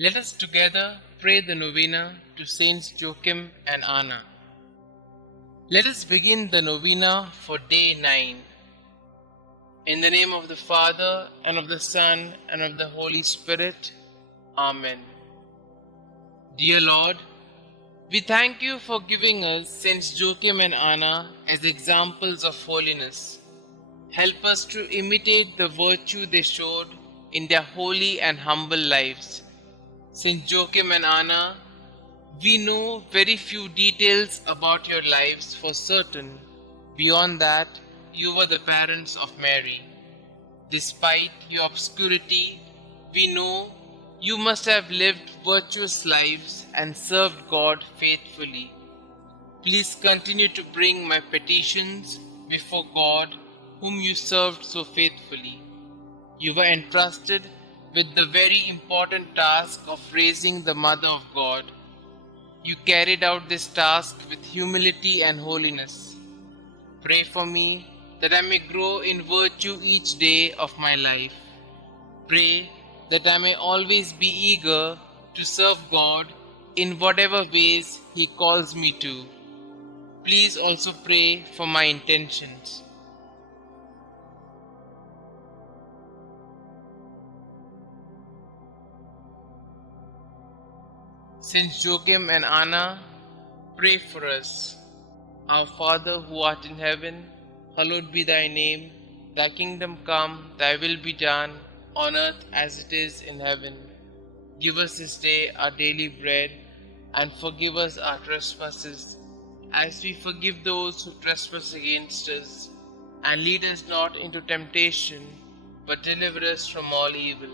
Let us together pray the Novena to Saints Joachim and Anna. Let us begin the Novena for day 9. In the name of the Father, and of the Son, and of the Holy Spirit. Amen. Dear Lord, we thank you for giving us Saints Joachim and Anna as examples of holiness. Help us to imitate the virtue they showed in their holy and humble lives. Saint Joachim and Anna, we know very few details about your lives for certain. Beyond that, you were the parents of Mary. Despite your obscurity, we know you must have lived virtuous lives and served God faithfully. Please continue to bring my petitions before God, whom you served so faithfully. You were entrusted with the very important task of raising the Mother of God. You carried out this task with humility and holiness. Pray for me that I may grow in virtue each day of my life. Pray that I may always be eager to serve God in whatever ways He calls me to. Please also pray for my intentions. Saints Joachim and Anna, pray for us. Our Father who art in heaven, hallowed be thy name. Thy kingdom come, thy will be done, on earth as it is in heaven. Give us this day our daily bread, and forgive us our trespasses, as we forgive those who trespass against us. And lead us not into temptation, but deliver us from all evil.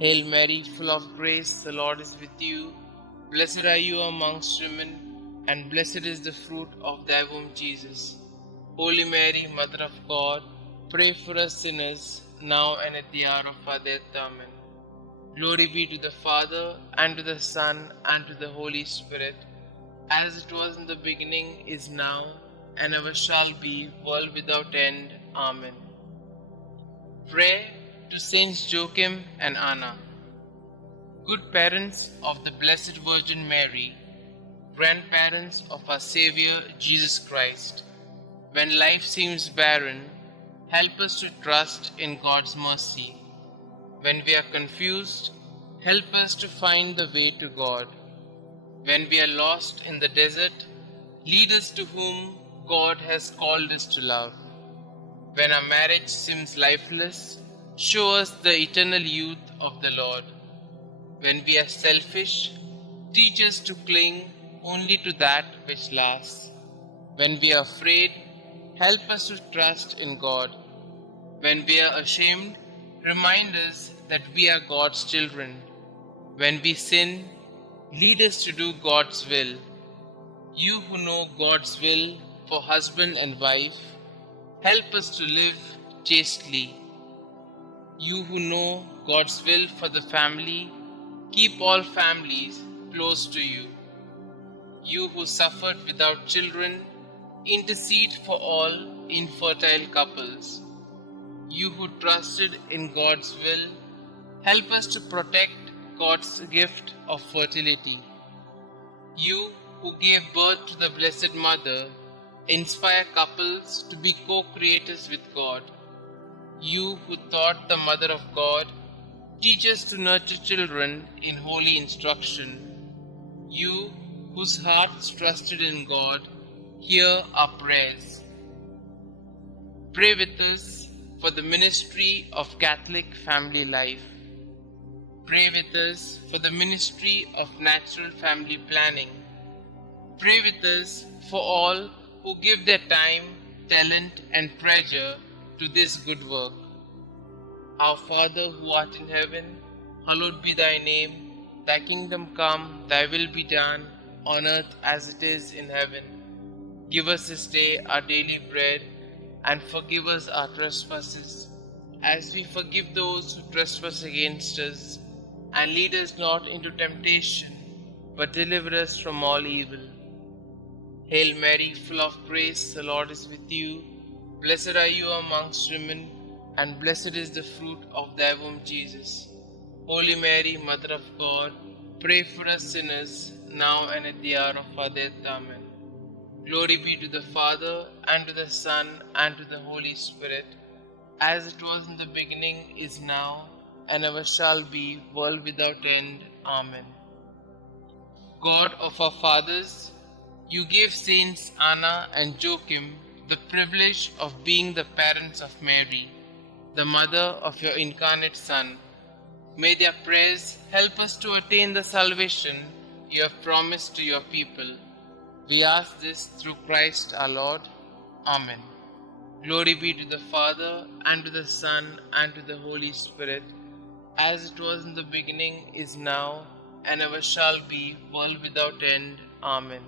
Hail Mary, full of grace, the Lord is with you. Blessed are you amongst women, and blessed is the fruit of thy womb, Jesus. Holy Mary, Mother of God, pray for us sinners, now and at the hour of our death. Amen. Glory be to the Father, and to the Son, and to the Holy Spirit, as it was in the beginning, is now, and ever shall be, world without end. Amen. Pray to Saints Joachim and Anna. Good parents of the Blessed Virgin Mary, grandparents of our Xavier Jesus Christ, when life seems barren, help us to trust in God's mercy. When we are confused, help us to find the way to God. When we are lost in the desert, lead us to whom God has called us to love. When our marriage seems lifeless, show us the eternal youth of the Lord. When we are selfish, teach us to cling only to that which lasts. When we are afraid, help us to trust in God. When we are ashamed, remind us that we are God's children. When we sin, lead us to do God's will. You who know God's will for husband and wife, help us to live chastely. You who know God's will for the family, keep all families close to you. You who suffered without children, intercede for all infertile couples. You who trusted in God's will, help us to protect God's gift of fertility. You who gave birth to the Blessed Mother, inspire couples to be co-creators with God. You who taught the Mother of God, teach us to nurture children in holy instruction. You whose hearts trusted in God, hear our prayers. Pray with us for the ministry of Catholic family life. Pray with us for the ministry of natural family planning. Pray with us for all who give their time, talent, and treasure to this good work. Our Father who art in heaven, hallowed be thy name. Thy kingdom come, thy will be done, on earth as it is in heaven. Give us this day our daily bread, and forgive us our trespasses, as we forgive those who trespass against us. And lead us not into temptation, but deliver us from all evil. Hail Mary, full of grace, the Lord is with you. Blessed are you amongst women, and blessed is the fruit of thy womb, Jesus. Holy Mary, Mother of God, pray for us sinners, now and at the hour of our death. Amen. Glory be to the Father, and to the Son, and to the Holy Spirit, as it was in the beginning, is now, and ever shall be, world without end. Amen. God of our fathers, you gave Saints Anna and Joachim the privilege of being the parents of Mary, the mother of your incarnate Son. May their prayers help us to attain the salvation you have promised to your people. We ask this through Christ our Lord. Amen. Glory be to the Father, and to the Son, and to the Holy Spirit, as it was in the beginning, is now, and ever shall be, world without end. Amen.